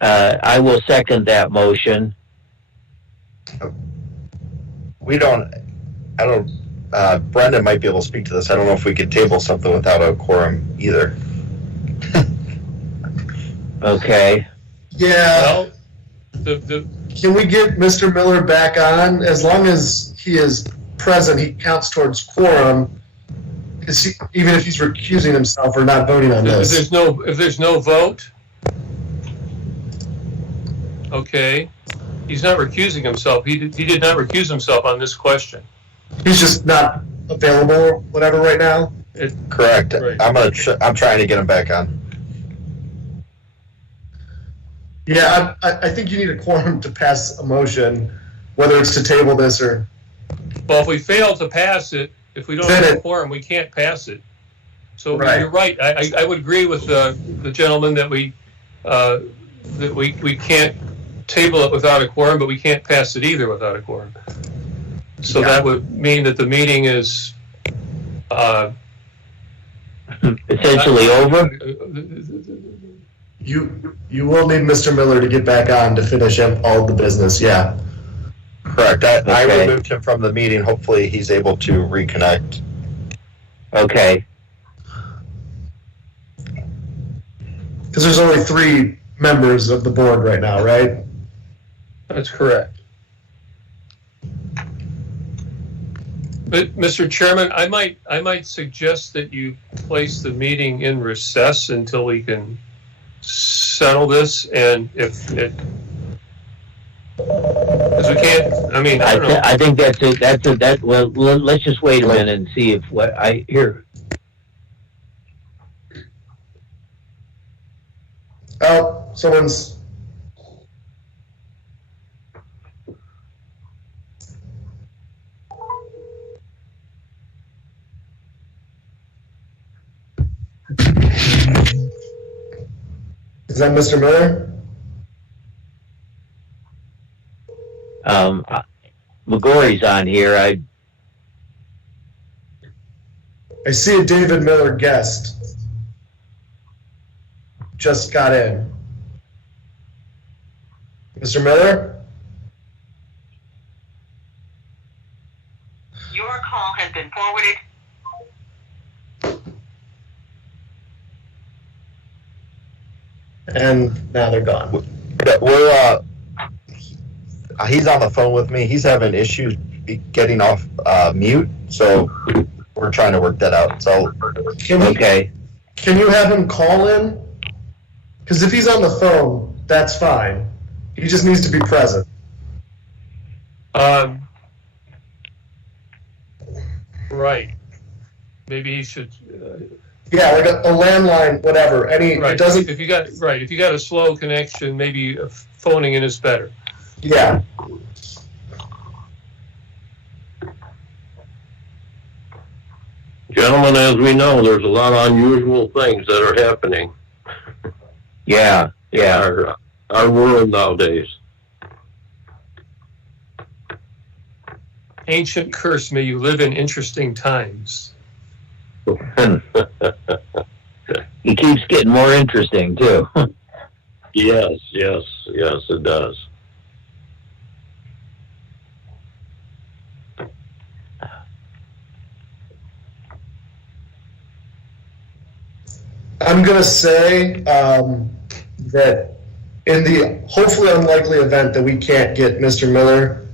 I will second that motion. Brendan might be able to speak to this. I don't know if we could table something without a quorum either. Okay. Yeah. Well, the Can we get Mr. Miller back on? As long as he is present, he counts towards quorum. Even if he's recusing himself or not voting on if this. there's no vote, okay, he's not recusing himself. He did not recuse himself on this question. He's just not available or whatever right now. Correct. Right. I'm trying to get him back on. Yeah, I think you need a quorum to pass a motion, whether it's to table this or. Well, if we fail to pass it, if we don't have a quorum, we can't pass it. So Right. You're right. I would agree with the gentleman that we can't table it without a quorum, but we can't pass it either without a quorum. So Yeah. that would mean that the meeting is Essentially over? You will need Mr. Miller to get back on to finish up all the business, yeah. Correct. I Okay. removed him from the meeting. Hopefully he's able to reconnect. Okay. Because there's only 3 members of the board right now, right? That's correct. But, Mr. Chairman, I might suggest that you place the meeting in recess until we can settle this, and if it, because we can't, I mean, I don't know. I think well, let's just wait a minute and see if what I hear. Oh, someone's. Is that Mr. Miller? McGorry's on here. I see a David Miller guest. Just got in. Mr. Miller? Your call has been forwarded. And now they're gone. He's on the phone with me. He's having issues getting off mute, so we're trying to work that out. So Okay. Can you have him call in? Because if he's on the phone, that's fine. He just needs to be present. Right. Maybe he should, Yeah, like a landline, whatever. right, It doesn't. if you got a slow connection, maybe phoning in is better. Yeah. Gentlemen, as we know, there's a lot of unusual things that are happening Yeah. in our world nowadays. Ancient curse, may you live in interesting times. It keeps getting more interesting, too. Yes, it does. I'm going to say that in the hopefully unlikely event that we can't get Mr. Miller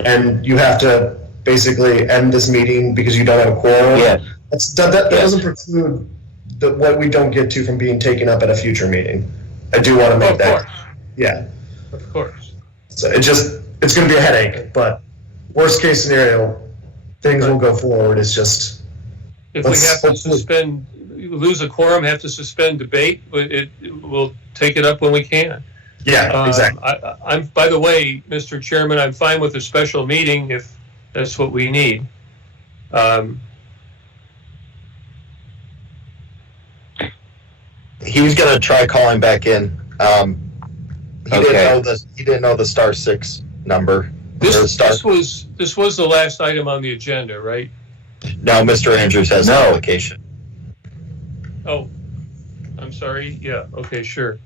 and you have to basically end this meeting because you don't have a quorum, Yes. That doesn't preclude what we don't get to from being taken up at a future meeting. I do want to make that. Of course. Yeah. Of course. So it's going to be a headache, but worst case scenario, things will go forward. It's just. If we have to lose a quorum, have to suspend debate, we'll take it up when we can. Yeah, exactly. I'm, by the way, Mr. Chairman, I'm fine with a special meeting if that's what we need. He was going to try calling back in. He didn't know the *6 number. This was the last item on the agenda, right? No, Mr. Andrews has an application. Oh, I'm sorry. Yeah. Okay. Sure.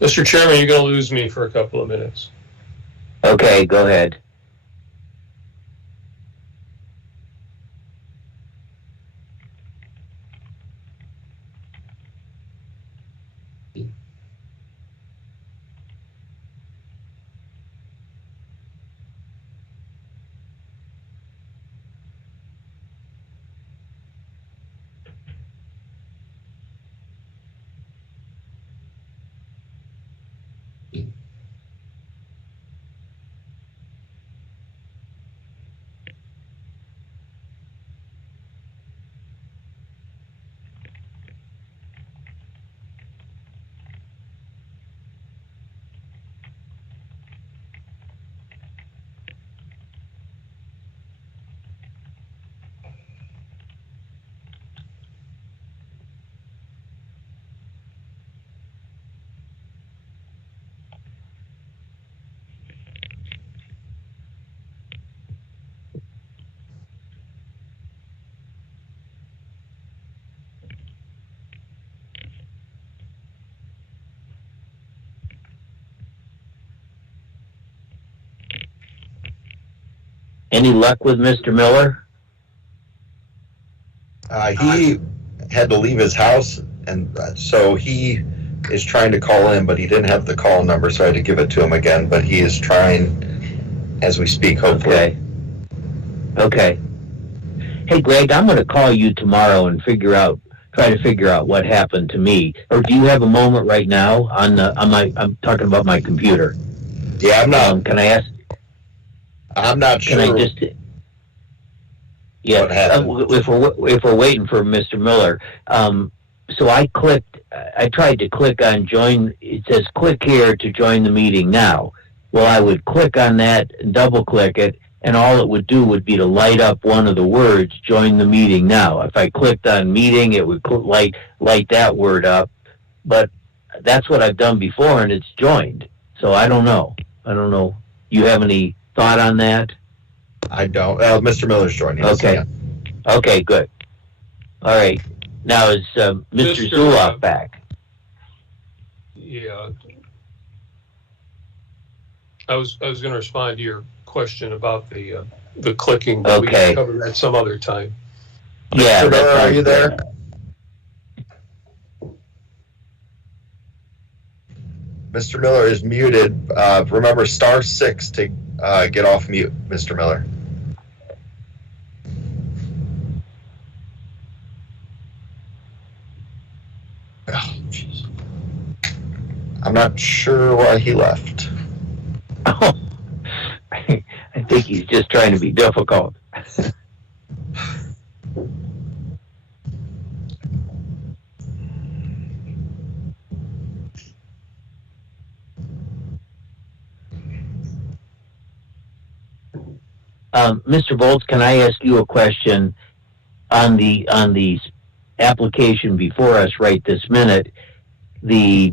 Mr. Chairman, you're going to lose me for a couple of minutes. Okay, go ahead. Any luck with Mr. Miller? He had to leave his house, and so he is trying to call in, but he didn't have the call number, so I had to give it to him again. But he is trying as we speak, hopefully. Okay. Hey, Greg, I'm going to call you tomorrow and try to figure out what happened to me. Or do you have a moment right now I'm talking about my computer? Yeah, I'm not. Can I ask? I'm not sure. Can I just? Yeah. What happened? If we're waiting for Mr. Miller, so I tried to click on join. It says click here to join the meeting now. Well, I would click on that and double click it, and all it would do would be to light up one of the words, join the meeting now. If I clicked on meeting, it would light that word up. But that's what I've done before, and it's joined. So I don't know. You have any thought on that? I don't. Mr. Miller's joining us. Okay. Yeah. Okay, good. All right. Now is Mr. Zuloff back? Yeah. I was going to respond to your question about the clicking, but we Okay. can cover that some other time. Yeah. Mr. Miller, that are you sounds there? good. Mr. Miller is muted. Remember *6 to get off mute, Mr. Miller. Oh, jeez. I'm not sure why he left. Oh, I think he's just trying to be difficult. Mr. Volz, can I ask you a question on the application before us right this minute? The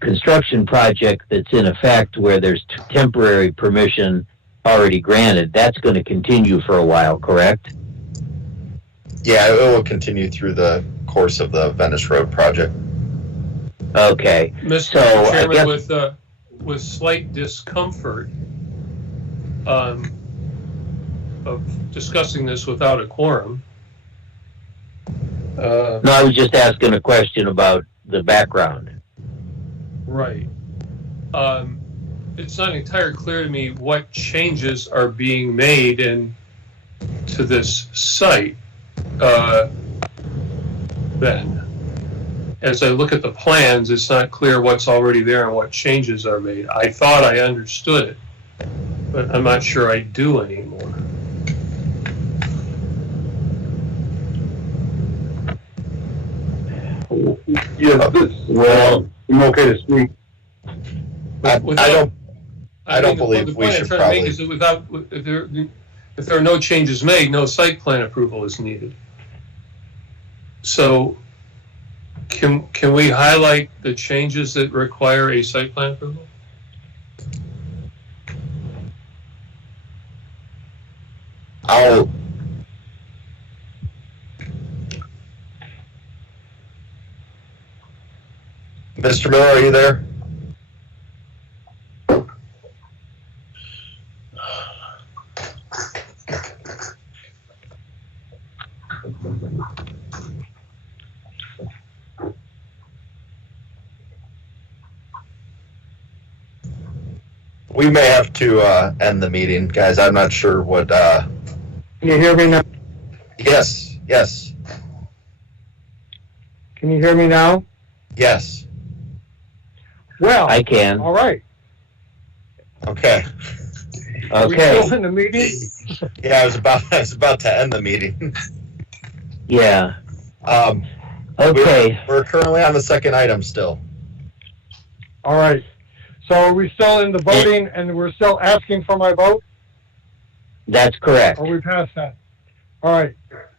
construction project that's in effect where there's temporary permission already granted, that's going to continue for a while, correct? Yeah, it will continue through the course of the Venice Road project. Okay. Mr. So, I Chairman, guess- with slight discomfort of discussing this without a quorum. No, I was just asking a question about the background. Right. It's not entirely clear to me what changes are being made to this site. Then, as I look at the plans, it's not clear what's already there and what changes are made. I thought I understood it, but I'm not sure I do anymore. Yeah, well, I'm okay to speak. I don't mean, believe the we point should I'm trying probably. to make is that if there are no changes made, no site plan approval is needed. So, can we highlight the changes that require a site plan approval? Mr. Miller, are you there? We may have to end the meeting, guys. I'm not sure what. Can you hear me now? Yes, yes, Can you hear me now? yes. Well, I can. all right. Okay. Are we Okay. still in the meeting? Yeah, I was about to end the meeting. Yeah. Um, Okay. we're currently on the second item still. All right. So are we still in the voting and we're still asking for my vote? That's correct. Or are we past that? All right.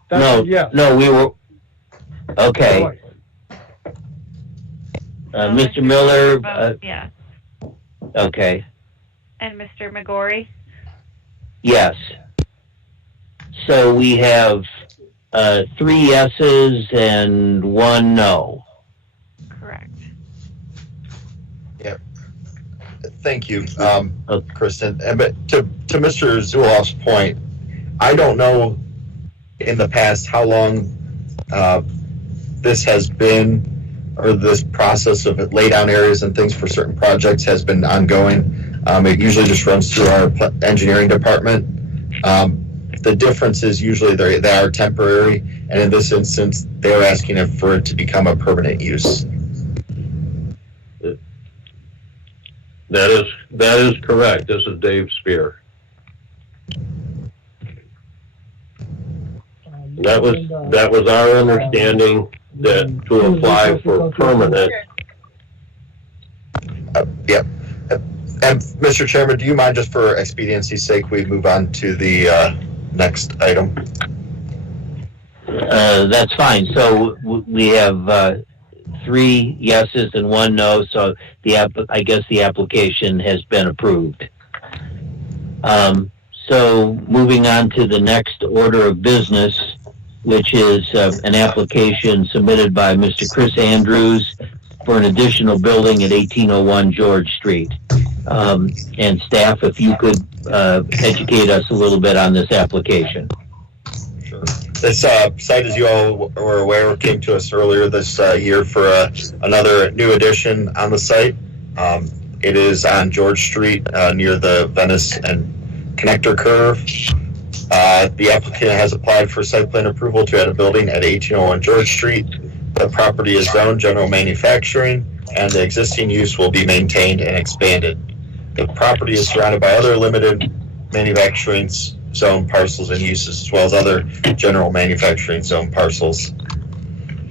That's No, a yes. no, we were. Okay. All right. Mr. Miller. Yeah. Okay. And Mr. McGorry? Yes. So we have 3 yeses and 1 no. Correct. Thank you, Okay. Kristen. But to Mr. Zuloff's point, I don't know in the past how long this has been, or this process of lay down areas and things for certain projects has been ongoing. It usually just runs through our engineering department. The difference is usually they are temporary, and in this instance, they're asking for it to become a permanent use. That is correct. This is Dave Spear. That was our understanding, that to apply for permanent. Yep. And Mr. Chairman, do you mind, just for expediency's sake, we move on to the next item? That's fine. So we have 3 yeses and 1 no. So I guess the application has been approved. So moving on to the next order of business, which is an application submitted by Mr. Chris Andrews for an additional building at 1801 George Street. And staff, if you could educate us a little bit on this application. Sure. This site, as you all were aware, came to us earlier this year for another new addition on the site. It is on George Street near the Venice and Connector Curve. The applicant has applied for site plan approval to add a building at 1801 George Street. The property is zoned general manufacturing, and the existing use will be maintained and expanded. The property is surrounded by other limited manufacturing zone parcels and uses, as well as other general manufacturing zone parcels.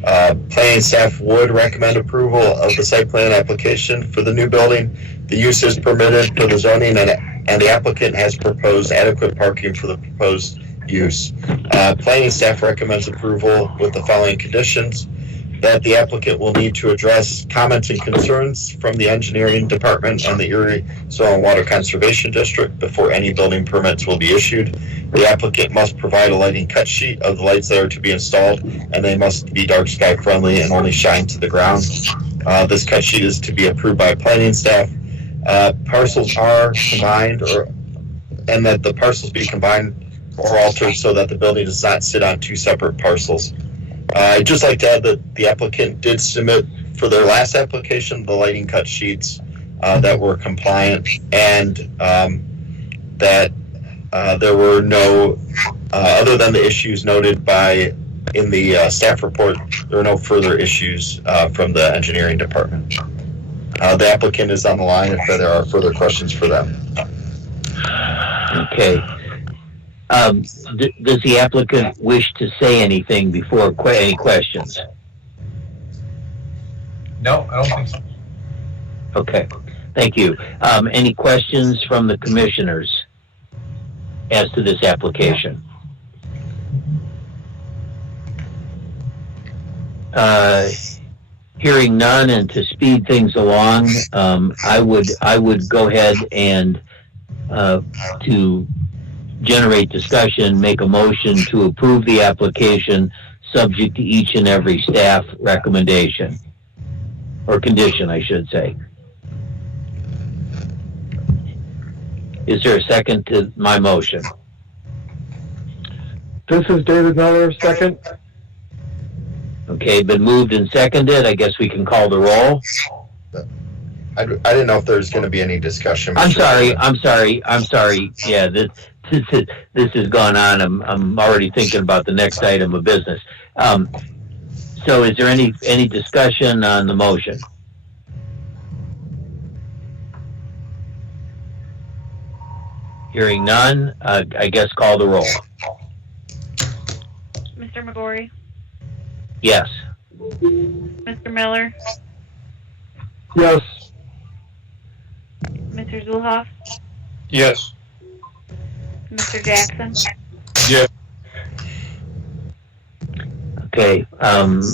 Planning staff would recommend approval of the site plan application for the new building. The use is permitted for the zoning, and the applicant has proposed adequate parking for the proposed use. Planning staff recommends approval with the following conditions: that the applicant will need to address comments and concerns from the engineering department and the Erie Soil and Water Conservation District before any building permits will be issued. The applicant must provide a lighting cut sheet of the lights that are to be installed, and they must be dark sky friendly and only shine to the ground. This cut sheet is to be approved by planning staff. Parcels are combined, and that the parcels be combined or altered so that the building does not sit on two separate parcels. I'd just like to add that the applicant did submit for their last application the lighting cut sheets that were compliant, and that there were no, other than the issues noted in the staff report, there were no further issues from the engineering department. The applicant is on the line if there are further questions for them. Okay. Does the applicant wish to say anything before any questions? No, I don't think so. Okay, thank you. Any questions from the commissioners as to this application? Hearing none, and to speed things along, I would go ahead and to generate discussion, make a motion to approve the application subject to each and every staff recommendation, or condition, I should say. Is there a second to my motion? This is David Miller, second. Okay, been moved and seconded. I guess we can call the roll. I didn't know if there's going to be any discussion. I'm sorry. Yeah, this has gone on. I'm already thinking about the next item of business. So is there any discussion on the motion? Hearing none, I guess call the roll. Mr. McGorry? Yes. Mr. Miller? Yes. Mr. Zulhoff? Yes. Mr. Jackson? Yes. Okay,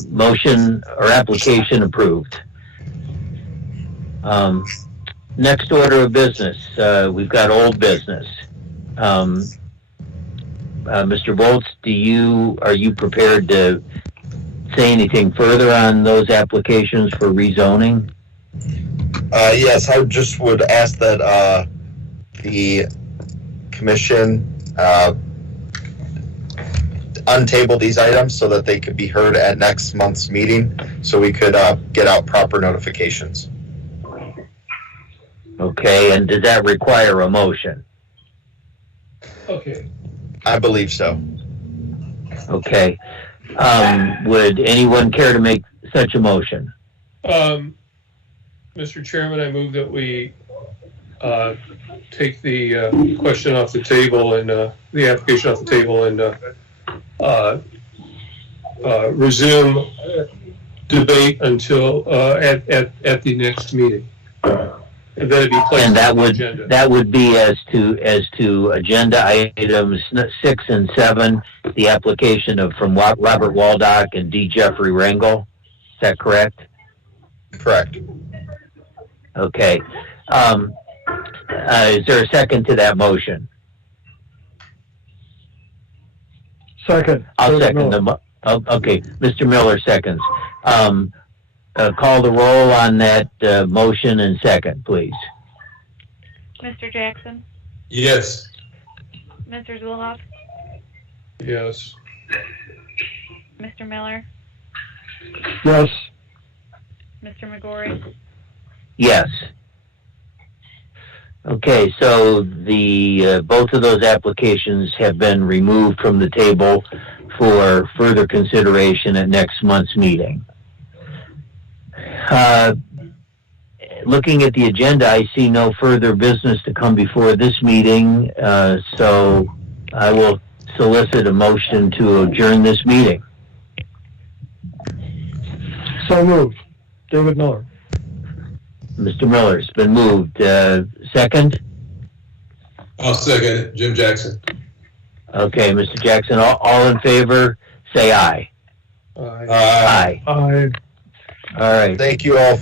motion or application approved. Next order of business, we've got old business. Mr. Bolts, are you prepared to say anything further on those applications for rezoning? Yes, I just would ask that the commission untable these items so that they could be heard at next month's meeting, so we could get out proper notifications. Okay, and does that require a motion? Okay. I believe so. Okay. Would anyone care to make such a motion? Mr. Chairman, I move that we take the question off the table and the application off the table and resume debate until at the next meeting. And then it'd be placed And on the agenda. that would be as to agenda items 6 and 7, the application from Robert Waldock and D. Jeffrey Rangel. Is that correct? Correct. Okay. Is there a second to that motion? Second. I'll David second Miller. okay, Mr. Miller seconds. Call the roll on that motion and second, please. Mr. Jackson, Yes. Mr. Zuloff, Yes. Mr. Miller, Yes. Mr. McGorry. Yes. Okay, so the both of those applications have been removed from the table for further consideration at next month's meeting. Looking at the agenda, I see no further business to come before this meeting, so I will solicit a motion to adjourn this meeting. So moved. David Miller. Mr. Miller, it's been moved. Second? I'll second it. Jim Jackson. Okay, Mr. Jackson, all in favor, say aye. Aye. Aye. Aye. All right. Thank you all